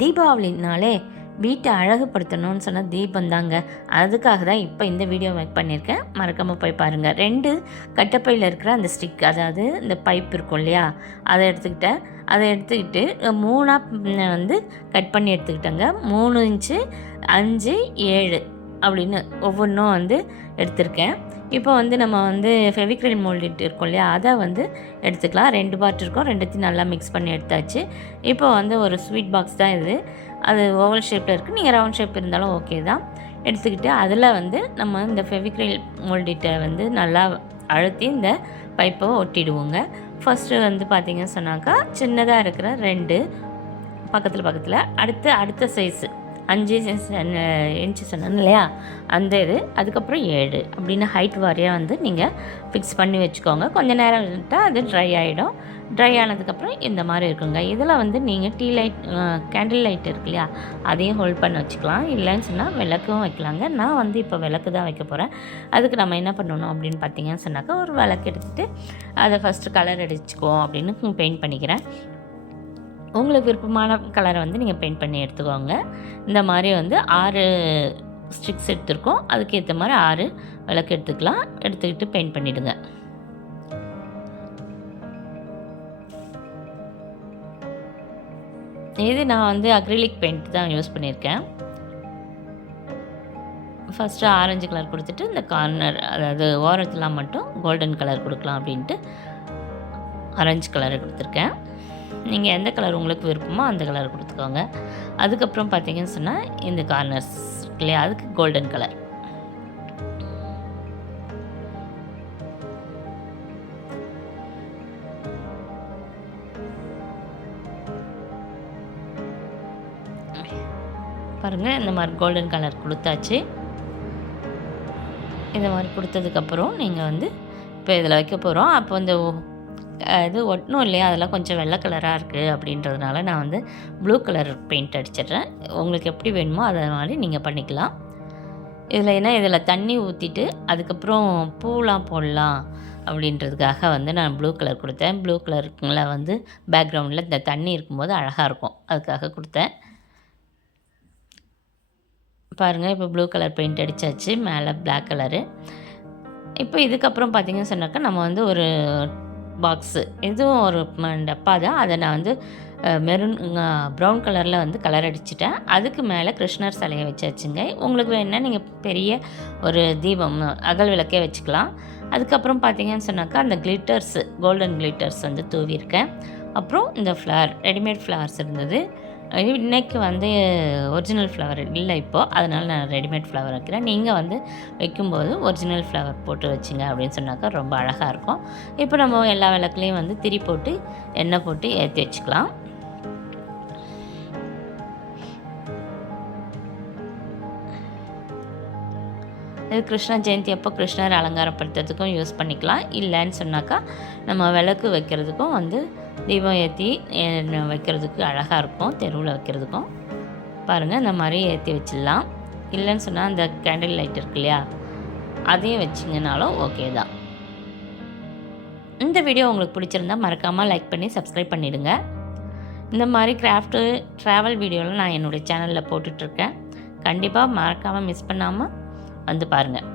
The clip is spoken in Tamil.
தீபாவளினாலே வீட்டை அழகுபடுத்தணும்னு சொன்ன தீபம் தாங்க. அதுக்காக தான் இப்போ இந்த வீடியோ மேக் பண்ணியிருக்கேன். மறக்காமல் போய் பாருங்கள் ரெண்டு கட்டப்பையில் இருக்கிற அந்த ஸ்டிக் அதாவது இந்த பைப் இருக்கும் இல்லையா? அதை எடுத்துக்கிட்டேன். அதை எடுத்துக்கிட்டு மூணாக வந்து கட் பண்ணி எடுத்துக்கிட்டேங்க. மூணு இன்ச்சு அஞ்சு ஏழு அப்படின்னு ஒவ்வொன்றும் வந்து எடுத்திருக்கேன். இப்போ வந்து நம்ம வந்து ஃபெவிக்ரில் மோல்டிட் இருக்கும் இல்லையா? அதை வந்து எடுத்துக்கலாம். ரெண்டு பாட் இருக்கும். ரெண்டுத்தையும் நல்லா மிக்ஸ் பண்ணி எடுத்தாச்சு. இப்போ வந்து ஒரு ஸ்வீட் பாக்ஸ் தான் இது. அது ஓவல் ஷேப்பில் இருக்குது நீங்கள் ரவுண்ட் ஷேப் இருந்தாலும் ஓகே தான். எடுத்துக்கிட்டு அதில் வந்து நம்ம இந்த ஃபெவிக்ரில் மோல்டிட்டை வந்து நல்லா அழுத்தி இந்த பைப்பை ஒட்டிடுவோங்க. ஃபஸ்ட்டு வந்து பார்த்திங்கன்னு சொன்னாக்கா சின்னதாக இருக்கிற ரெண்டு பக்கத்தில் பக்கத்தில் அடுத்து அடுத்த சைஸு அஞ்சு இன்ச்சு சொன்னேன் இல்லையா? அந்த இது. அதுக்கப்புறம் ஏழு. அப்படின்னு ஹைட் வாரியாக வந்து நீங்கள் ஃபிக்ஸ் பண்ணி வச்சுக்கோங்க. கொஞ்சம் நேரம் விட்டால் அது ட்ரை ஆகிடும் ட்ரை ஆனதுக்கப்புறம் இந்த மாதிரி இருக்குங்க. இதில் வந்து நீங்கள் டீ லைட் கேண்டில் லைட் இருக்கு இல்லையா? அதையும் ஹோல்ட் பண்ணி வச்சுக்கலாம். இல்லைன்னு சொன்னால் விளக்கும் வைக்கலாங்க. நான் வந்து இப்போ விளக்கு தான் வைக்க போகிறேன் அதுக்கு நம்ம என்ன பண்ணணும் அப்படின்னு பார்த்தீங்கன்னு சொன்னாக்கா ஒரு விளக்கு எடுத்துகிட்டு அதை ஃபஸ்ட்டு கலர் அடிச்சுக்குவோம் அப்படின்னு பெயிண்ட் பண்ணிக்கிறேன். உங்களுக்கு விருப்பமான கலரை வந்து நீங்கள் பெயிண்ட் பண்ணி எடுத்துக்கோங்க. இந்த மாதிரி வந்து ஆறு ஸ்டிக்ஸ் எடுத்துருக்கோம். அதுக்கேற்ற மாதிரி ஆறு விளக்கு எடுத்துக்கலாம். எடுத்துக்கிட்டு பெயிண்ட் பண்ணிவிடுங்க இது நான் வந்து அக்ரிலிக் பெயிண்ட் தான் யூஸ் பண்ணியிருக்கேன். ஃபஸ்ட்டு ஆரஞ்சு கலர் கொடுத்துட்டு இந்த கார்னர் அதாவது ஓரத்துலாம் மட்டும் கோல்டன் கலர் கொடுக்கலாம் அப்படின்ட்டு ஆரஞ்சு கலரை கொடுத்துருக்கேன். நீங்கள் எந்த கலர் உங்களுக்கு விருப்பமோ அந்த கலர் கொடுத்துக்கோங்க. அதுக்கப்புறம் பார்த்தீங்கன்னு சொன்னால் இந்த கார்னர்ஸ் இல்லையா? அதுக்கு கோல்டன் கலர் பாருங்கள் இந்த மாதிரி கோல்டன் கலர் கொடுத்தாச்சு. இந்த மாதிரி கொடுத்ததுக்கப்புறம் நீங்கள் வந்து இப்போ இதில் வைக்க போகிறோம் அப்போ இந்த இது ஒட்டணும் இல்லையா? அதெல்லாம் கொஞ்சம் வெள்ளை கலராக இருக்குது அப்படின்றதுனால நான் வந்து ப்ளூ கலர் பெயிண்ட் அடிச்சிடுறேன். உங்களுக்கு எப்படி வேணுமோ அதை மாதிரி நீங்கள் பண்ணிக்கலாம். இதில் ஏன்னா இதில் தண்ணி ஊற்றிட்டு அதுக்கப்புறம் பூலாம் போடலாம் அப்படின்றதுக்காக வந்து நான் ப்ளூ கலர் கொடுத்தேன். ப்ளூ கலருக்குங்கள வந்து பேக்ரவுண்டில் இந்த தண்ணி இருக்கும்போது அழகாக இருக்கும். அதுக்காக கொடுத்தேன். பாருங்கள் இப்போ ப்ளூ கலர் பெயிண்ட் அடித்தாச்சு மேலே பிளாக் கலரு. இப்போ இதுக்கப்புறம் பார்த்திங்கன்னு சொன்னாக்கா நம்ம வந்து ஒரு பாக்ஸு. இதுவும் ஒரு டப்பா தான். அதை நான் வந்து மெரூன் ப்ரௌன் கலரில் வந்து கலர் அடிச்சிட்டேன். அதுக்கு மேலே கிருஷ்ணர் சிலையை வச்சாச்சுங்க. உங்களுக்கு வேணால் நீங்கள் பெரிய ஒரு தீபம் அகல் விளக்கே வச்சுக்கலாம். அதுக்கப்புறம் பார்த்தீங்கன்னு சொன்னாக்கா அந்த கிளிட்டர்ஸு கோல்டன் கிளிட்டர்ஸ் வந்து தூவியிருக்கேன். அப்புறம் இந்த ஃப்ளவர் ரெடிமேட் ஃப்ளவர்ஸ் இருந்தது. இன்றைக்கி வந்து ஒரிஜினல் ஃப்ளவர் இல்லை இப்போது அதனால் நான் ரெடிமேட் ஃப்ளவர் வைக்கிறேன். நீங்கள் வந்து வைக்கும்போது ஒரிஜினல் ஃப்ளவர் போட்டு வச்சுங்க அப்படின்னு சொன்னாக்கா ரொம்ப அழகாக இருக்கும். இப்போ நம்ம எல்லா விளக்குலேயும் வந்து திரி போட்டு எண்ணெய் போட்டு ஏற்றி வச்சுக்கலாம். இது கிருஷ்ண ஜெயந்தி அப்போ கிருஷ்ணர் அலங்காரப்படுத்துறதுக்கும் யூஸ் பண்ணிக்கலாம். இல்லைன்னு சொன்னாக்கா நம்ம விளக்கு வைக்கிறதுக்கும் வந்து தீபம் ஏற்றி வைக்கிறதுக்கு அழகாக இருக்கும் தெருவில் வைக்கிறதுக்கும். பாருங்கள் இந்த மாதிரி ஏற்றி வச்சிடலாம். இல்லைன்னு சொன்னால் அந்த கேண்டில் லைட் இருக்கு இல்லையா? அதையும் வச்சிங்கனாலும் ஓகே தான். இந்த வீடியோ உங்களுக்கு பிடிச்சிருந்தா மறக்காமல் லைக் பண்ணி சப்ஸ்கிரைப் பண்ணிவிடுங்க இந்த மாதிரி கிராஃப்ட்டு ட்ராவல் வீடியோலாம் நான் என்னுடைய சேனலில் போட்டுட்ருக்கேன் கண்டிப்பாக மறக்காமல் மிஸ் பண்ணாமல் வந்து பாருங்கள்